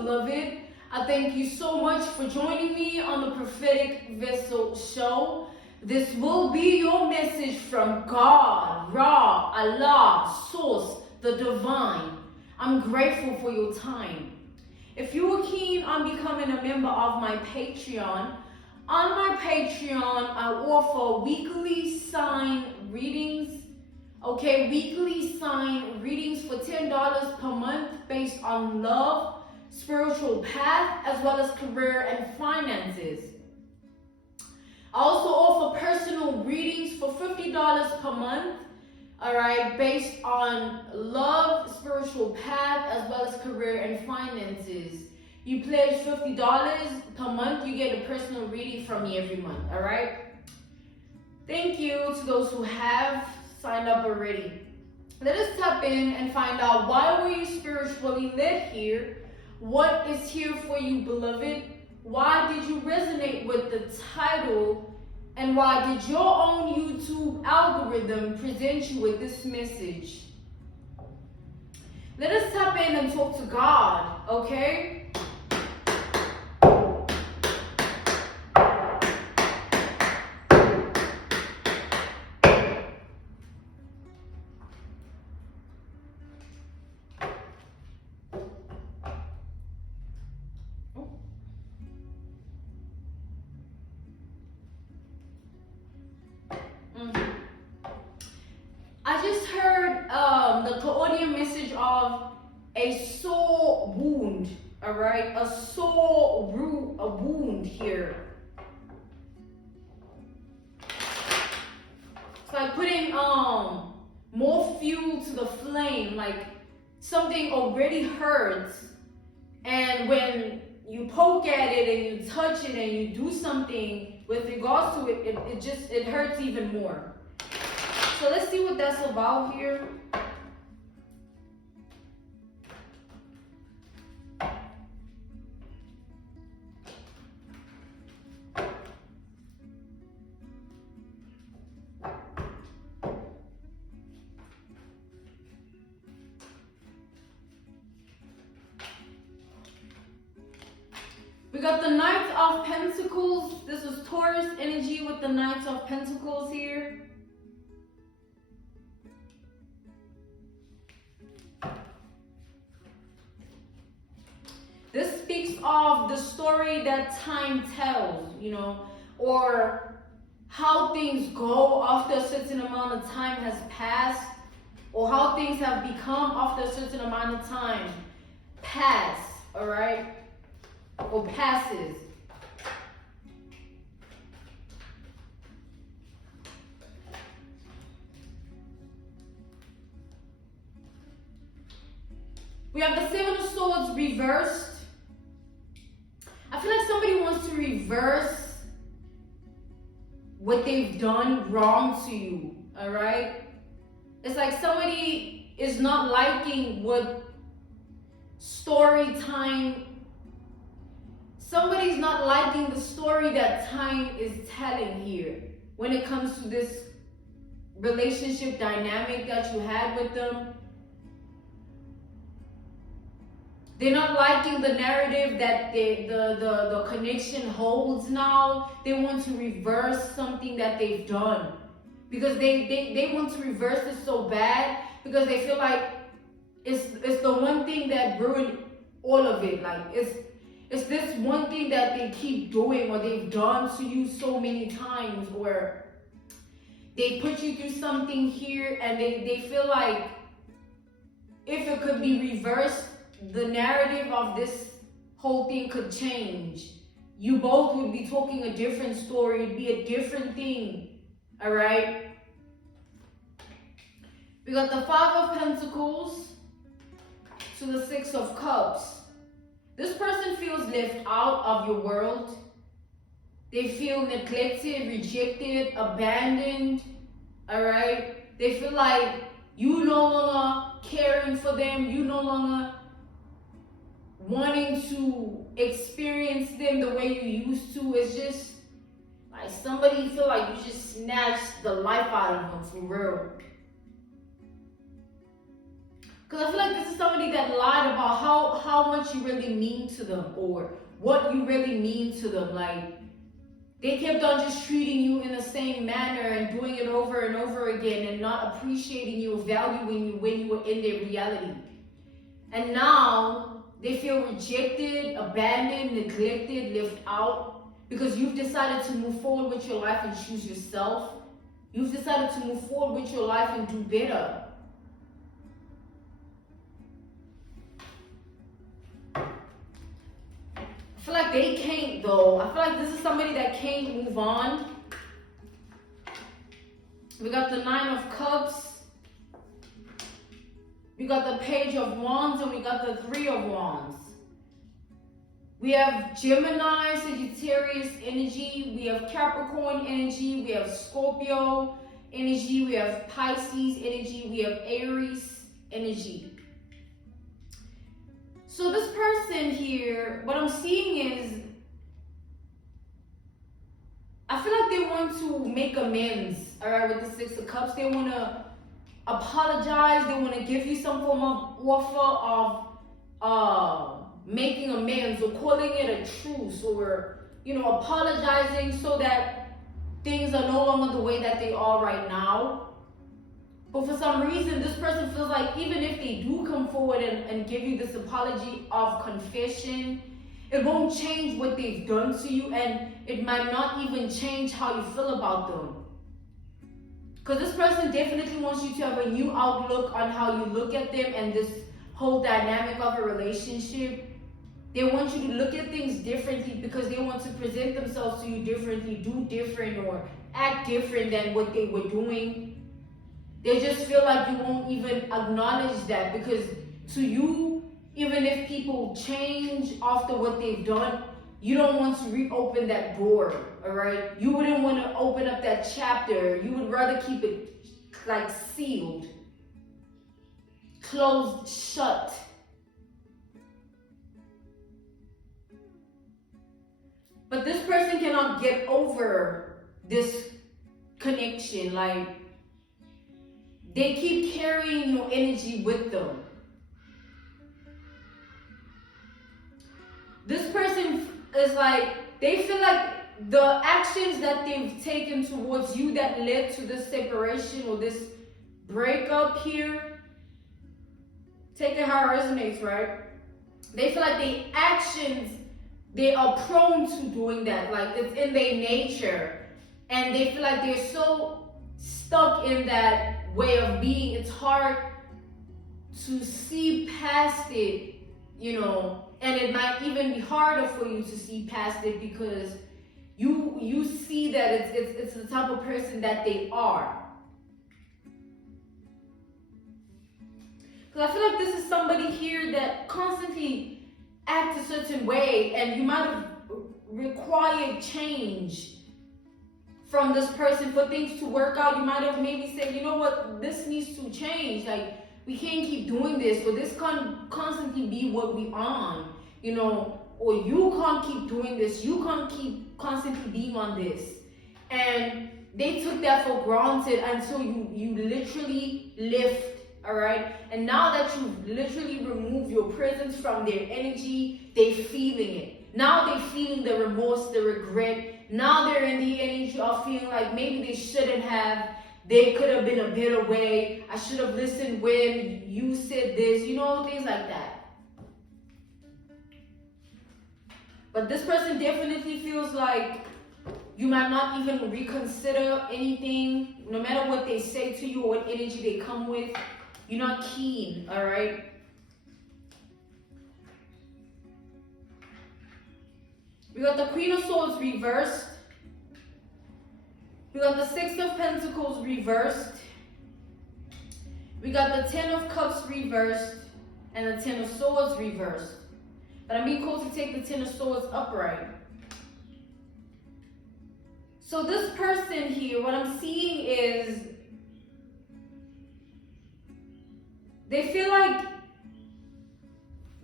beloved. I thank you so much for joining me on the Prophetic Vessel Show. This will be your message from God, Ra, Allah, Source, the Divine. I'm grateful for your time. If you are keen on becoming a member of my Patreon, on my Patreon, I offer weekly sign readings. Okay, weekly sign readings for $10 per month based on love, spiritual path, as well as career and finances. I also offer personal readings for $50 per month, all right, based on love, spiritual path, as well as career and finances. You pledge $50 per month, you get a personal reading from me every month, all right? Thank you to those who have signed up already. Let us tap in and find out, why were you spiritually led here? What is here for you, beloved? Why did you resonate with the title? And why did your own YouTube algorithm present you with this message? Let us tap in and talk to God, okay? I just heard the audio message of a sore wound, all right? A sore wound here. It's like putting more fuel to the flame, like something already hurts, and when you poke at it and you touch it and you do something with regards to it, it hurts even more. So let's see what that's about here. We got the Knight of Pentacles. This is Taurus energy with the Knight of Pentacles here. This speaks of the story that time tells, you know, or how things go after a certain amount of time has passed, or how things have become after a certain amount of time pass, all right, or passes. We have the Seven of Swords reversed. I feel like somebody wants to reverse what they've done wrong to you, all right? It's like somebody is not liking what story time, somebody's not liking the story that time is telling here when it comes to this relationship dynamic that you had with them. They're not liking the narrative that the connection holds now. They want to reverse something that they've done. Because they want to reverse it so bad, because they feel like it's the one thing that ruined all of it. Like it's this one thing that they keep doing, or they've done to you so many times, or they put you through something here, and they feel like if it could be reversed, the narrative of this whole thing could change. You both would be talking a different story. It'd be a different thing. All right. We got the Five of Pentacles to the Six of Cups. This person feels left out of your world. They feel neglected, rejected, abandoned. All right. They feel like you no longer caring for them. You no longer wanting to experience them the way you used to. It's just like somebody feel like you just snatched the life out of them, for real. Because I feel like this is somebody that lied about how much you really mean to them, or what you really mean to them. Like, they kept on just treating you in the same manner and doing it over and over again and not appreciating you, valuing you when you were in their reality. And now they feel rejected, abandoned, neglected, left out because you've decided to move forward with your life and choose yourself. You've decided to move forward with your life and do better. I feel like they can't though. I feel like this is somebody that can't move on. We got the 9 of Cups. We got the Page of Wands, and we got the 3 of Wands. We have Gemini, Sagittarius energy. We have Capricorn energy. We have Scorpio energy. We have Pisces energy. We have Aries energy. So this person here, what I'm seeing is, I feel like they want to make amends, all right, with the 6 of Cups. They want to apologize. They want to give you some form of offer of making amends, or calling it a truce, or, you know, apologizing so that things are no longer the way that they are right now. But for some reason, this person feels like even if they do come forward and give you this apology of confession, it won't change what they've done to you, and it might not even change how you feel about them. Because this person definitely wants you to have a new outlook on how you look at them and this whole dynamic of a relationship. They want you to look at things differently because they want to present themselves to you differently, do different, or act different than what they were doing. They just feel like you won't even acknowledge that, because to you, even if people change after what they've done, you don't want to reopen that door, all right? You wouldn't want to open up that chapter. You would rather keep it like sealed, closed, shut. But this person cannot get over this connection. Like, they keep carrying your energy with them. This person is like, they feel like the actions that they've taken towards you that led to this separation or this breakup here, take it how it resonates, right? They feel like the actions, they are prone to doing that. Like, it's in their nature. And they feel like they're so stuck in that way of being, it's hard to see past it, you know, and it might even be harder for you to see past it because you see that it's the type of person that they are. Because I feel like this is somebody here that constantly acts a certain way, and you might have required change from this person for things to work out. You might have maybe said, you know what, this needs to change. Like, we can't keep doing this, or this can't constantly be what we on, you know, or you can't keep doing this. You can't keep constantly being on this. And they took that for granted until you literally left, all right? And now that you've literally removed your presence from their energy, they're feeling it. Now they're feeling the remorse, the regret. Now they're in the energy of feeling like maybe they shouldn't have. There could have been a better way. I should have listened when you said this, you know, things like that. But this person definitely feels like you might not even reconsider anything, no matter what they say to you or what energy they come with. You're not keen, all right? We got the Queen of Swords reversed. We got the 6 of Pentacles reversed. We got the 10 of Cups reversed. And the 10 of Swords reversed. But I'm being called to take the 10 of Swords upright. So this person here, what I'm seeing is, they feel like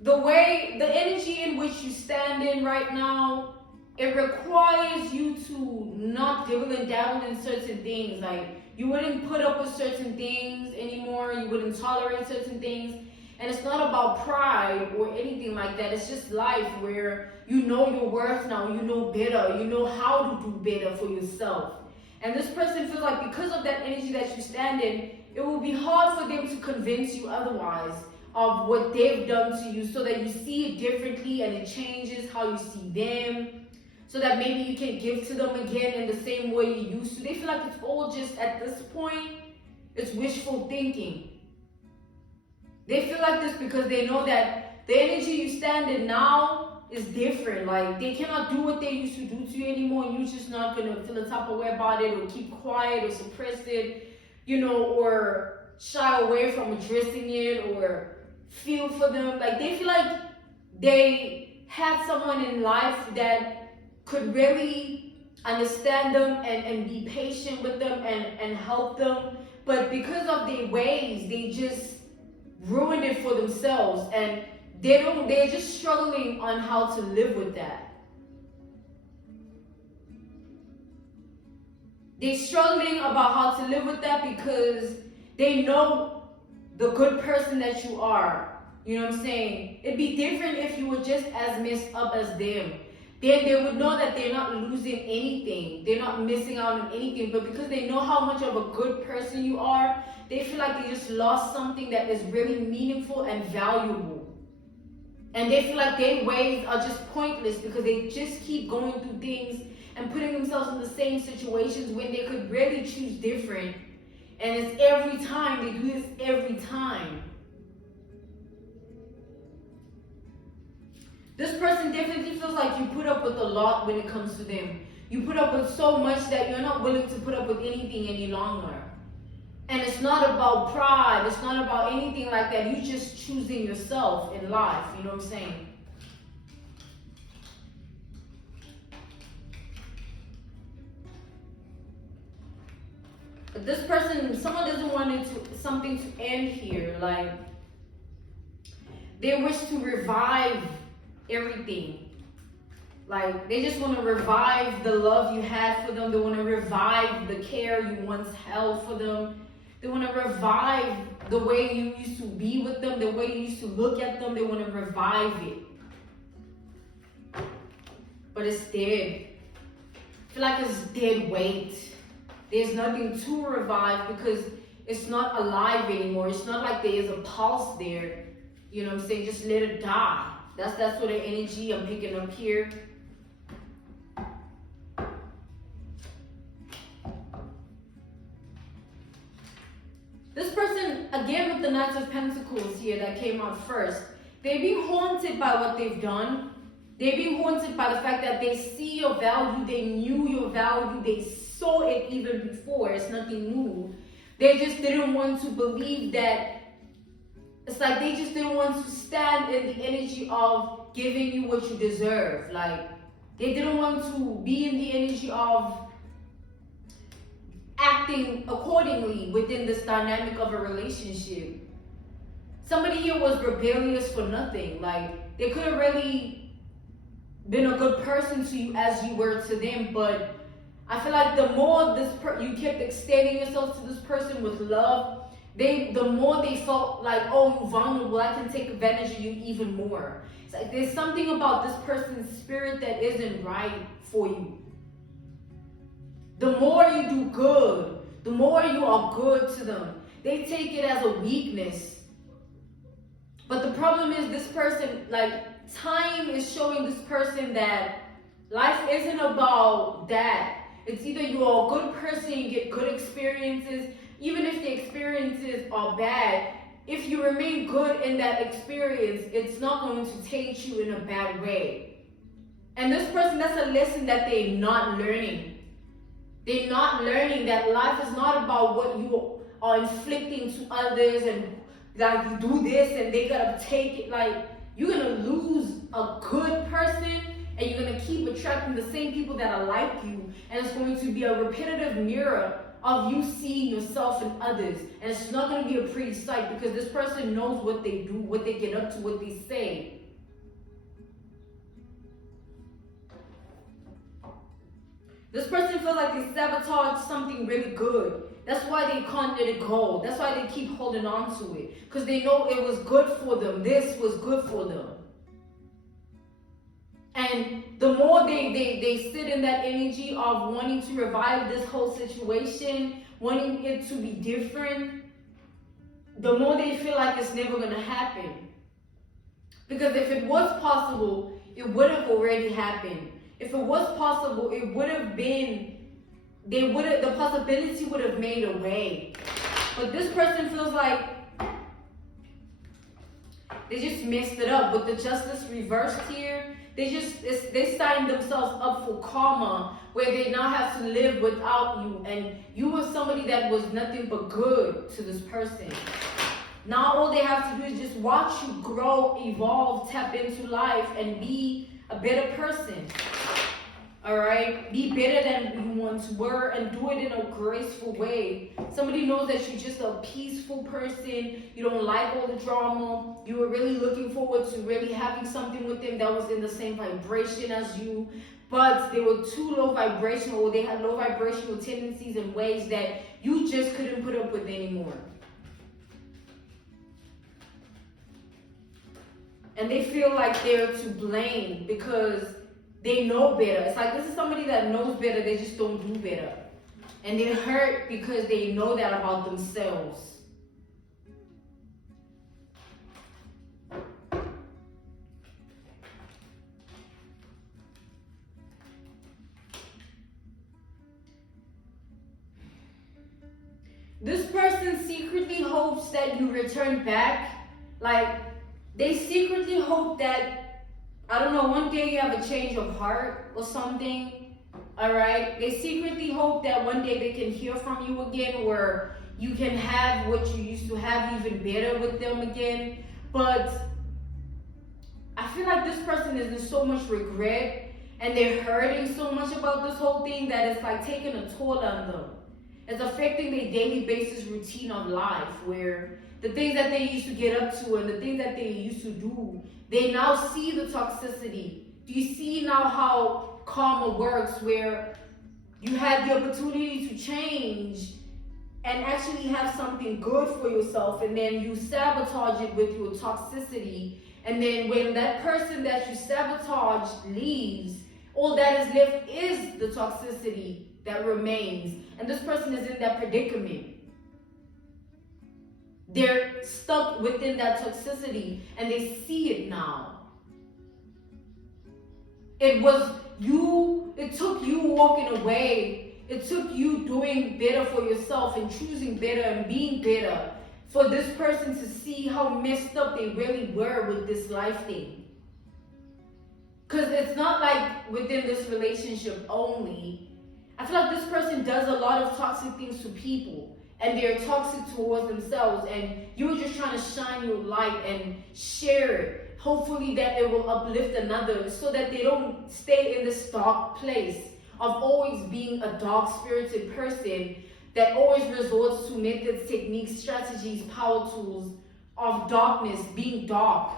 the energy in which you stand in right now, it requires you to not dibble and dabble in certain things. Like, you wouldn't put up with certain things anymore. You wouldn't tolerate certain things. And it's not about pride or anything like that. It's just life where you know your worth now. You know better. You know how to do better for yourself. And this person feels like because of that energy that you stand in, it will be hard for them to convince you otherwise of what they've done to you, so that you see it differently and it changes how you see them, so that maybe you can give to them again in the same way you used to. They feel like it's all just, at this point, it's wishful thinking. They feel like this because they know that the energy you stand in now is different. Like, they cannot do what they used to do to you anymore, and you're just not going to feel the type of way about it, or keep quiet, or suppress it, or shy away from addressing it, or feel for them. Like, they feel like they had someone in life that could really understand them and be patient with them and help them. But because of their ways, they just ruined it for themselves, and they're just struggling on how to live with that. They're struggling about how to live with that because they know the good person that you are. You know what I'm saying? It'd be different if you were just as messed up as them. Then they would know that they're not losing anything. They're not missing out on anything. But because they know how much of a good person you are, they feel like they just lost something that is really meaningful and valuable. And they feel like their ways are just pointless because they just keep going through things and putting themselves in the same situations when they could really choose different. And it's every time. They do this every time. This person definitely feels like you put up with a lot when it comes to them. You put up with so much that you're not willing to put up with anything any longer. And it's not about pride. It's not about anything like that. You're just choosing yourself in life. You know what I'm saying? But this person, someone doesn't want something to end here. Like, they wish to revive everything. Like, they just want to revive the love you had for them. They want to revive the care you once held for them. They want to revive the way you used to be with them, the way you used to look at them. They want to revive it. But it's dead. I feel like it's dead weight. There's nothing to revive because it's not alive anymore. It's not like there is a pulse there. You know what I'm saying? Just let it die. That's sort of energy I'm picking up here. This person, again with the Knights of Pentacles here that came out first, they're being haunted by what they've done. They're being haunted by the fact that they see your value, they knew your value, they saw it even before. It's nothing new. They just didn't want to believe that. It's like they just didn't want to stand in the energy of giving you what you deserve. Like, they didn't want to be in the energy of acting accordingly within this dynamic of a relationship. Somebody here was rebellious for nothing. Like, they could have really been a good person to you as you were to them, but I feel like the more you kept extending yourself to this person with love, the more they felt like, oh, you're vulnerable, I can take advantage of you even more. It's like there's something about this person's spirit that isn't right for you. The more you do good, the more you are good to them, they take it as a weakness. But the problem is this person, like, time is showing this person that life isn't about that. It's either you're a good person, you get good experiences, even if the experiences are bad. If you remain good in that experience, it's not going to taint you in a bad way. And this person, that's a lesson that they're not learning. They're not learning that life is not about what you are inflicting to others and like you do this and they gotta take it. Like, you're gonna lose a good person and you're gonna keep attracting the same people that are like you, and it's going to be a repetitive mirror of you seeing yourself in others, and it's not going to be a pretty sight because this person knows what they do, what they get up to, what they say. This person feels like they sabotaged something really good. That's why they can't let it go. That's why they keep holding on to it. Because they know it was good for them. This was good for them. And the more they sit in that energy of wanting to revive this whole situation, wanting it to be different, the more they feel like it's never going to happen. Because if it was possible, it would have already happened. If it was possible, it would have been, the possibility would have made a way. But this person feels like they just messed it up. With the justice reversed here, they signed themselves up for karma, where they now have to live without you. And you were somebody that was nothing but good to this person. Now all they have to do is just watch you grow, evolve, tap into life, and be a better person. Alright? Be better than you once were, and do it in a graceful way. Somebody knows that you're just a peaceful person. You don't like all the drama. You were really looking forward to really having something with them that was in the same vibration as you. But they were too low vibrational, or they had low vibrational tendencies and ways that you just couldn't put up with anymore. And they feel like they're to blame because they know better. It's like this is somebody that knows better, they just don't do better. And they hurt because they know that about themselves. This person secretly hopes that you return back. Like, they secretly hope that, I don't know, one day you have a change of heart or something, all right? They secretly hope that one day they can hear from you again, where you can have what you used to have even better with them again. But I feel like this person is in so much regret, and they're hurting so much about this whole thing that it's like taking a toll on them. It's affecting their daily basis routine of life, where the things that they used to get up to and the things that they used to do, they now see the toxicity. Do you see now how karma works, where you had the opportunity to change and actually have something good for yourself, and then you sabotage it with your toxicity. And then when that person that you sabotaged leaves, all that is left is the toxicity that remains. And this person is in that predicament. They're stuck within that toxicity, and they see it now. It took you walking away. It took you doing better for yourself and choosing better and being better for this person to see how messed up they really were with this life thing. Because it's not like within this relationship only. I feel like this person does a lot of toxic things to people, and they're toxic towards themselves, and you're just trying to shine your light and share it. Hopefully that it will uplift another, so that they don't stay in this dark place of always being a dark-spirited person that always resorts to methods, techniques, strategies, power tools of darkness, being dark.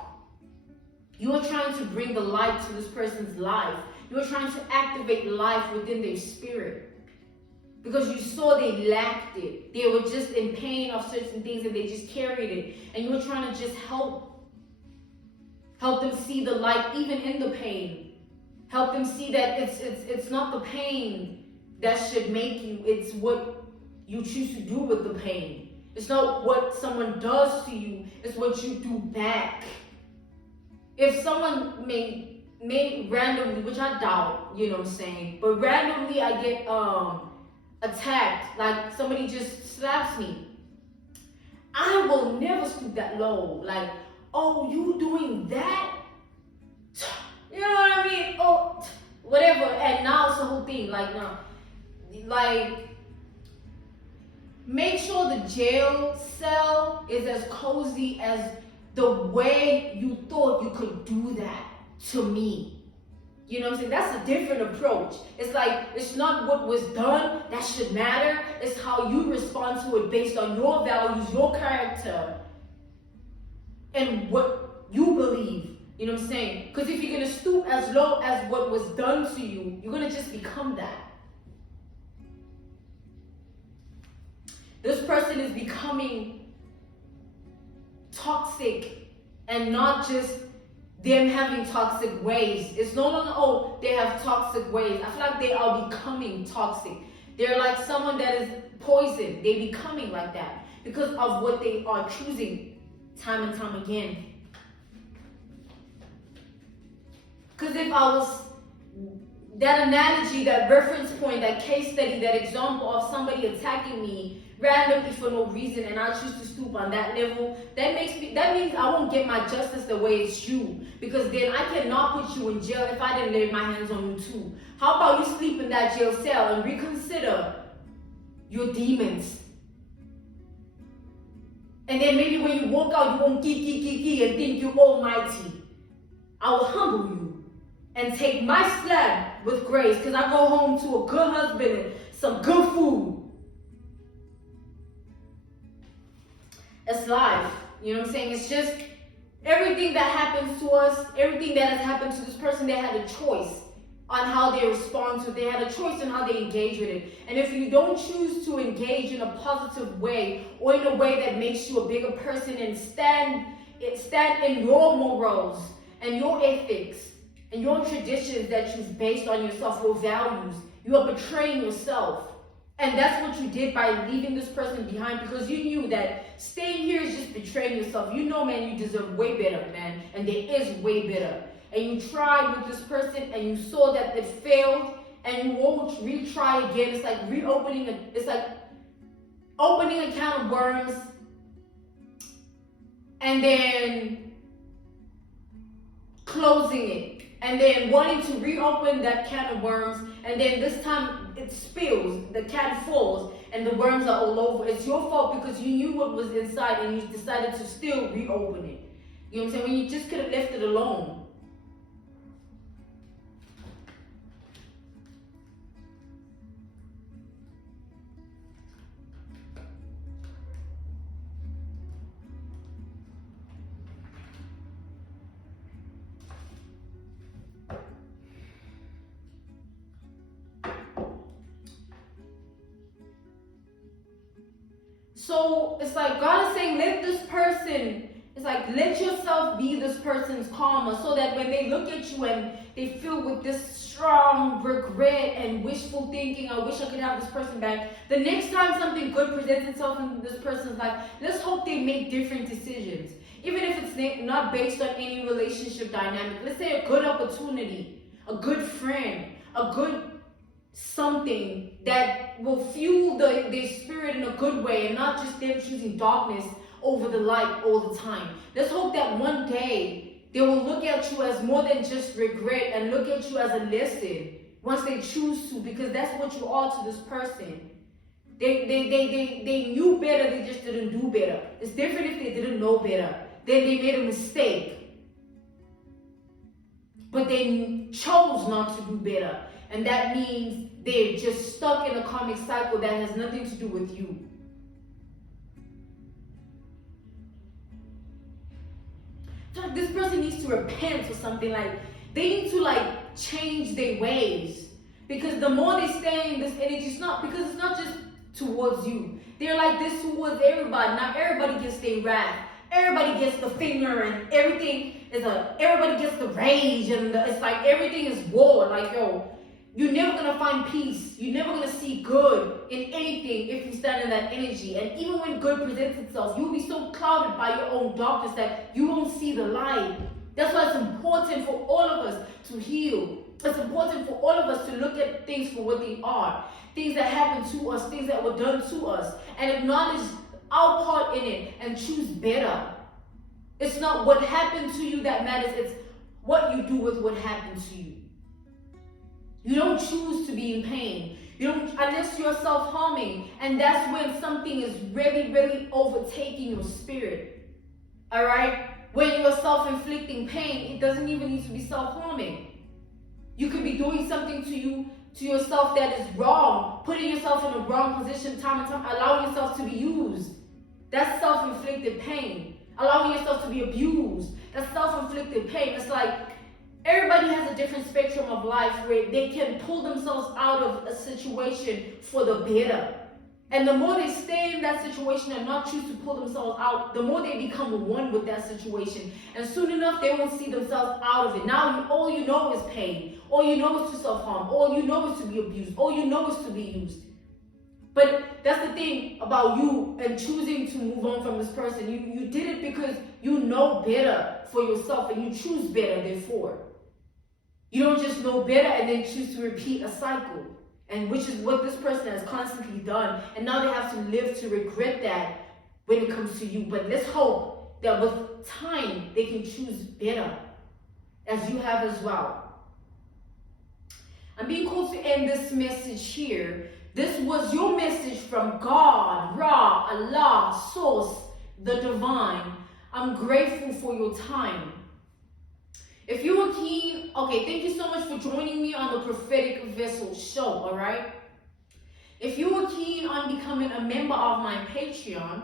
You're trying to bring the light to this person's life. You're trying to activate life within their spirit. Because you saw they lacked it. They were just in pain of certain things, and they just carried it. And you were trying to just help them see the light even in the pain. Help them see that it's not the pain that should make you, it's what you choose to do with the pain. It's not what someone does to you, it's what you do back. If someone may randomly, which I doubt, you know what I'm saying, but randomly I get attacked, like somebody just slaps me, I will never stoop that low. Like, oh, you doing that? You know what I mean? Oh, whatever. And now it's the whole thing. Like, now, like, make sure the jail cell is as cozy as the way you thought you could do that to me. You know what I'm saying? That's a different approach. It's like, it's not what was done that should matter. It's how you respond to it based on your values, your character, and what you believe. You know what I'm saying? Because if you're going to stoop as low as what was done to you, you're going to just become that. This person is becoming toxic, and not just them having toxic ways. It's no longer, oh, they have toxic ways. I feel like they are becoming toxic. They're like someone that is poison. They're becoming like that because of what they are choosing time and time again. Because if I was, that analogy, that reference point, that case study, that example of somebody attacking me randomly for no reason, and I choose to stoop on that level, that means I won't get my justice the way it's due, because then I cannot put you in jail if I didn't lay my hands on you too. How about you sleep in that jail cell and reconsider your demons? And then maybe when you walk out, you won't geek and think you're almighty. I will humble you and take my slap with grace, because I go home to a good husband and some good food. It's life, you know what I'm saying? It's just everything that happens to us, everything that has happened to this person, they had a choice on how they respond to it. They had a choice on how they engage with it. And if you don't choose to engage in a positive way, or in a way that makes you a bigger person and stand in your morals and your ethics and your traditions that you've based on yourself, your values, you are betraying yourself. And that's what you did by leaving this person behind, because you knew that staying here is just betraying yourself. You know, man, you deserve way better, man. And there is way better. And you tried with this person and you saw that it failed, and you won't retry again. It's like opening a can of worms and then closing it, and then wanting to reopen that can of worms, and then this time it spills, the can falls, and the worms are all over. It's your fault because you knew what was inside and you decided to still reopen it. You know what I'm saying? When you just could have left it alone. So it's like God is saying, let yourself be this person's karma, so that when they look at you and they feel with this strong regret and wishful thinking, I wish I could have this person back, the next time something good presents itself in this person's life, let's hope they make different decisions. Even if it's not based on any relationship dynamic. Let's say a good opportunity, a good friend, a good something that will fuel their spirit in a good way, and not just them choosing darkness over the light all the time. Let's hope that one day they will look at you as more than just regret, and look at you as a lesson once they choose to, because that's what you are to this person. They knew better, they just didn't do better. It's different if they didn't know better. Then they made a mistake, but they chose not to do better. And that means they're just stuck in a karmic cycle that has nothing to do with you. So this person needs to repent or something. Like, they need to change their ways. Because the more they stay in this energy, it's not just towards you. They're like this towards everybody. Now everybody gets their wrath. Everybody gets the finger, and everybody gets the rage, and it's like everything is war. Like, yo, you're never gonna find peace. You're never gonna see good in anything if you stand in that energy. And even when good presents itself, you'll be so clouded by your own darkness that you won't see the light. That's why it's important for all of us to heal. It's important for all of us to look at things for what they are. Things that happened to us, things that were done to us, and acknowledge our part in it and choose better. It's not what happened to you that matters, it's what you do with what happened to you. You don't choose to be in pain. You don't, unless you're self-harming, and that's when something is really, really overtaking your spirit. Alright? When you're self-inflicting pain, it doesn't even need to be self-harming. You could be doing something to yourself that is wrong, putting yourself in a wrong position time and time, allowing yourself to be used. That's self-inflicted pain. Allowing yourself to be abused. That's self-inflicted pain. It's like everybody has a different spectrum of life where they can pull themselves out of a situation for the better. And the more they stay in that situation and not choose to pull themselves out, the more they become one with that situation. And soon enough, they won't see themselves out of it. Now, all you know is pain. All you know is to self-harm. All you know is to be abused. All you know is to be used. But that's the thing about you and choosing to move on from this person. You did it because you know better for yourself and you choose better, therefore. You don't just know better and then choose to repeat a cycle. And which is what this person has constantly done. And now they have to live to regret that when it comes to you. But let's hope that with time, they can choose better, as you have as well. I'm being called to end this message here. This was your message from God, Ra, Allah, Source, the Divine. I'm grateful for your time. If you were keen, okay, thank you so much for joining me on the Prophetic Vessel show, all right? If you were keen on becoming a member of my Patreon,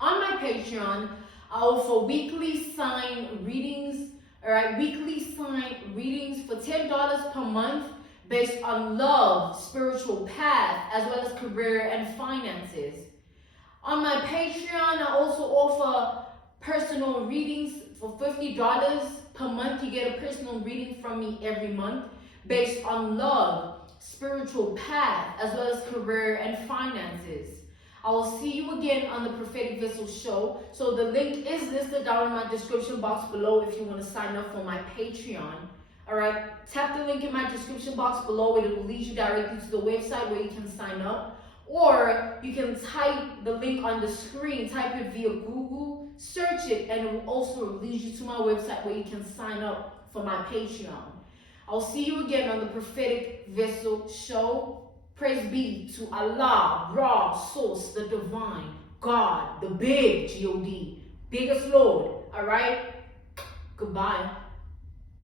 on my Patreon, I offer weekly sign readings, all right? Weekly sign readings for $10 per month based on love, spiritual path, as well as career and finances. On my Patreon, I also offer personal readings for $50 per month. You get a personal reading from me every month based on love, spiritual path, as well as career and finances. I will see you again on the Prophetic Vessel show. So the link is listed down in my description box below if you want to sign up for my Patreon. All right, tap the link in my description box below. It will lead you directly to the website where you can sign up. Or you can type the link on the screen, type it via Google, search it, and it will also lead you to my website where you can sign up for my Patreon. I'll see you again on the Prophetic Vessel show. Praise be to Allah, Ra, Source, the Divine, God, the big G-O-D, biggest Lord, all right? Goodbye.